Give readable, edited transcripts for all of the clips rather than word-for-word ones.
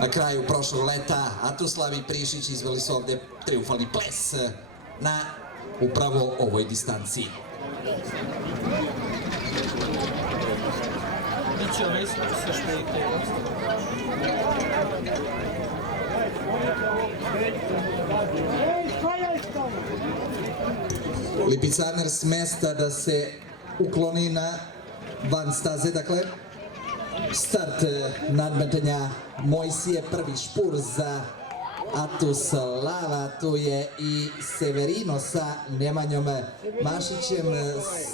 Na kraju prošlog leta Atuslav i Prišić izveli su ovde triumfalni ples na upravo ovoj distanci. Lipicaner s mesta da se ukloni na van staze, dakle start nadmetanja Mojsije, prvi špur za Atuslava, tu je i Severino sa Nemanjom Mašićem,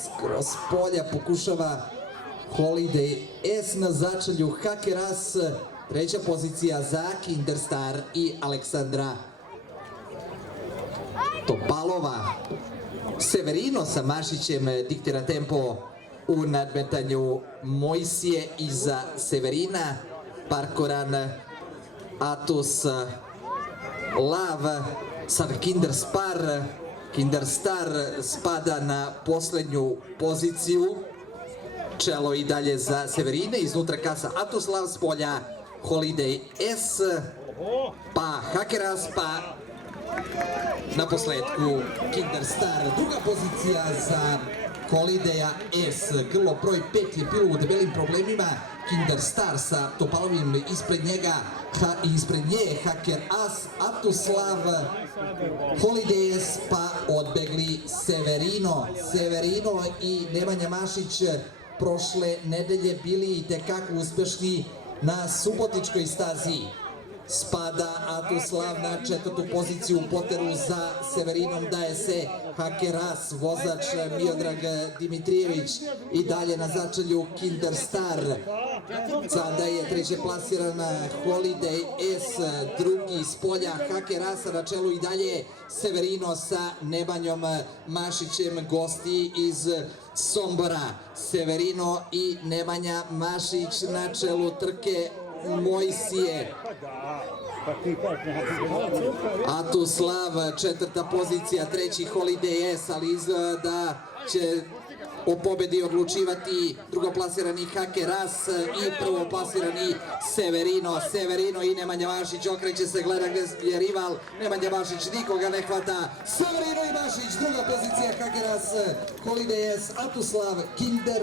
skroz polja pokušava Holiday S na začelju, Hakeras, treća pozicija za Kinderstar i Aleksandra Topalova. Severino sa Mašićem diktira tempo u nadmetanju Mojsije iza Severina, Parkoran, Atuslav, sad Kinderstar spada na poslednju poziciju, čelo i dalje za Severine, iznutra kasa Atuslav, s polja Holiday S, pa Hakeras, pa na posledku Kinderstar. Druga pozicija za Holidaya S, grlo broj 5 je bilo u debelim problemima, Kinderstar sa Topalovim ispred njega, ispred nje Haker As, Atuslav, Holiday S, pa odbegli Severino i Nemanja Mašić prošle nedelje bili i tekako uspešni na subotičkoj stazi. Spada Atuslav na četvrtu poziciju, u poteru za Severinom daje se Hakeras, vozač Miodrag Dimitrijević, i dalje na začelju Kinderstar. Sada je treće plasiran Holiday S, drugi s polja Hakerasa, na čelu i dalje Severino sa Nemanjom Mašićem, gosti iz Sombora. Severino i Nemanja Mašić na čelu trke Mojsije. Atuslav četvrta pozicija, treći Holiday S, ali izgleda da će o pobedi odlučivati drugoplasirani Hakeras i prvoplasirani Severino i Nemanja Mašić okreće se, gleda gde je rival, Nemanja Mašić nikoga ne hvata, Severino i Mašić, druga pozicija Hakeras, Holiday S, Atuslav, Kinder